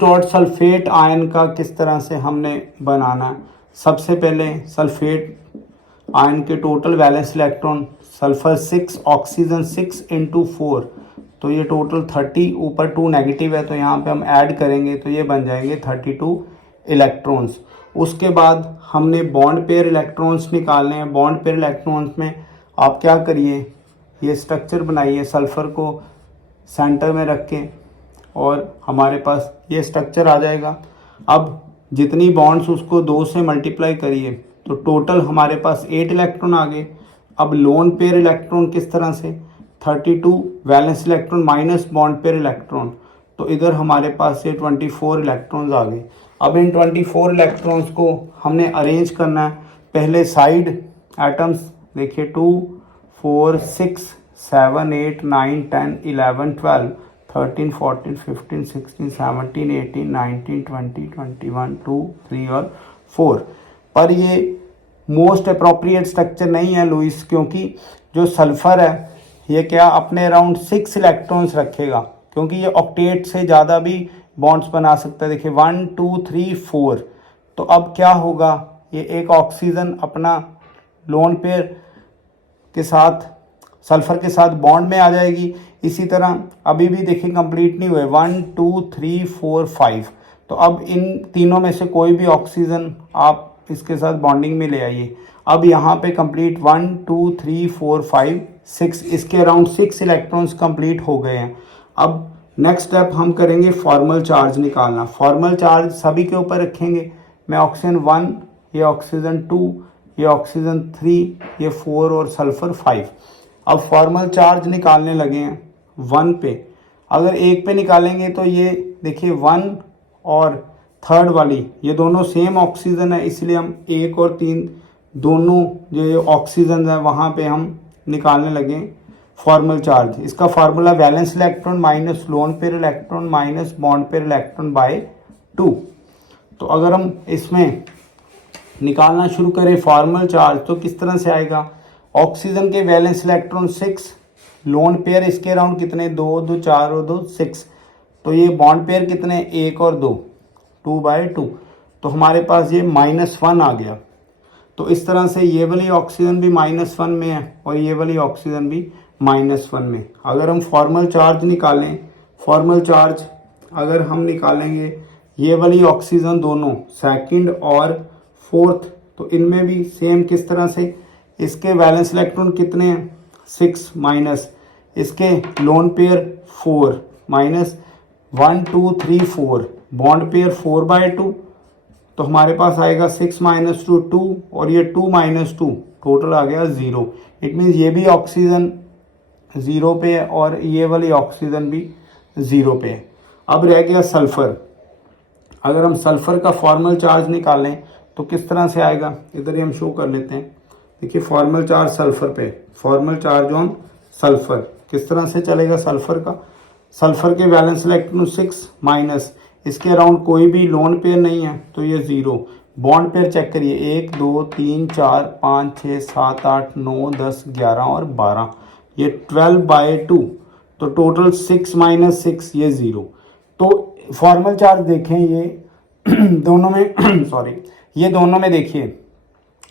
Dot sulphate ion का किस तरह से हमने बनाना है। सबसे पहले सल्फेट आयन के total valence electron sulphur 6 oxygen 6 into 4, तो ये टोटल 30, ऊपर 2 नेगेटिव है तो यहाँ पे हम ऐड करेंगे तो ये बन जाएंगे 32 इलेक्ट्रॉन्स। उसके बाद हमने बॉन्ड पेयर इलेक्ट्रॉन्स निकालने हैं। बॉन्ड पेयर इलेक्ट्रॉन्स में आप क्या करिए, ये स्ट्रक्चर बनाइए सल्फ़र को सेंटर में रख के और हमारे पास ये स्ट्रक्चर आ जाएगा। अब जितनी बॉन्ड्स उसको 2 से मल्टीप्लाई करिए तो टोटल हमारे पास 8 इलेक्ट्रॉन आ गए। अब लोन पेयर इलेक्ट्रॉन किस तरह से, 32 valence electron minus bond pair electron, तो इधर हमारे पास ये 24 इलेक्ट्रॉन्स आ गए। अब इन 24 इलेक्ट्रॉन्स को हमने अरेंज करना है। पहले साइड एटम्स देखिए 2 4 6 7 8 9 10 11 12 13 14 15 16 17 18 19 20 21 2 3 और 4। पर ये मोस्ट अप्रोप्रिएट स्ट्रक्चर नहीं है लुईस, क्योंकि जो सल्फ़र है ये क्या अपने अराउंड 6 इलेक्ट्रॉन्स रखेगा, क्योंकि ये ऑक्टेट से ज़्यादा भी बॉन्ड्स बना सकता है। देखिए 1 2 3 4, तो अब क्या होगा, ये एक ऑक्सीजन अपना लोन पेयर के साथ सल्फ़र के साथ बॉन्ड में आ जाएगी। इसी तरह अभी भी देखिए कंप्लीट नहीं हुए 1 2 3 4 5, तो अब इन तीनों में से कोई भी ऑक्सीजन आप इसके साथ बॉन्डिंग में ले आइए। अब यहाँ पे कंप्लीट 1 2 3 4 5 6, इसके अराउंड 6 इलेक्ट्रॉन्स कंप्लीट हो गए हैं। अब नेक्स्ट स्टेप हम करेंगे फॉर्मल चार्ज निकालना। फॉर्मल चार्ज सभी के ऊपर रखेंगे। मैं ऑक्सीजन 1, ये ऑक्सीजन 2, ये ऑक्सीजन 3, ये 4 और सल्फ़र 5। अब फॉर्मल चार्ज निकालने लगे हैं 1 पे। अगर 1 पे निकालेंगे तो ये देखिए 1 और थर्ड वाली ये दोनों सेम ऑक्सीजन है, इसलिए हम 1 और 3 दोनों जो ऑक्सीजन है वहाँ पे हम निकालने लगे फॉर्मल चार्ज। इसका formula valence electron minus lone pair electron minus bond pair electron by 2। तो अगर हम इसमें निकालना शुरू करें फॉर्मल चार्ज तो किस तरह से आएगा, ऑक्सीजन के वैलेंस इलेक्ट्रॉन 6, लोन पेयर इसके अराउंड कितने 2 2 4 और 2 6, तो ये बॉन्ड पेयर कितने 1 और 2 2/2, तो हमारे पास ये -1 आ गया। तो इस तरह से ये वाली ऑक्सीजन भी -1 में है और ये वाली ऑक्सीजन भी -1 में। अगर हम फॉर्मल चार्ज निकालें, फॉर्मल चार्ज अगर हम निकालेंगे ये वाली ऑक्सीजन दोनों सेकंड और फोर्थ, तो इनमें भी सेम किस तरह से, इसके वैलेंस इलेक्ट्रॉन कितने हैं 6 माइनस इसके lone pair 4 minus 1 2 3 4 bond pair 4/2, तो हमारे पास आएगा 6 - 2 2 और ये 2 - 2 टोटल आ गया 0। इट मीन्स ये भी ऑक्सीजन 0 पे है और ये वाली ऑक्सीजन भी 0 पे है। अब रह गया सल्फ़र। अगर हम सल्फ़र का फॉर्मल चार्ज निकालें तो किस तरह से आएगा, इधर ही हम शो कर लेते हैं। देखिए फॉर्मल चार्ज सल्फ़र पे, फॉर्मल चार्ज ऑन सल्फ़र किस तरह से चलेगा सल्फ़र का, सल्फ़र के वैलेंस इलेक्ट्रॉन 6 माइनस इसके अराउंड कोई भी लोन पेयर नहीं है तो ये 0। बॉन्ड पेयर चेक करिए 1 2 3 4 5 6 7 8 9 10 11 और 12, ये 12/2, तो टोटल 6 - 6 ये 0। तो फॉर्मल चार्ज देखें ये दोनों में सॉरी ये दोनों में देखिए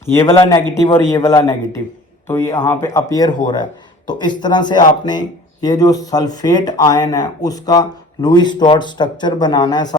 ये वाला नेगेटिव और ये वाला नेगेटिव, तो ये यहाँ पे अपीयर हो रहा है। तो इस तरह से आपने ये जो सल्फेट आयन है उसका लुईस डॉट स्ट्रक्चर बनाना है।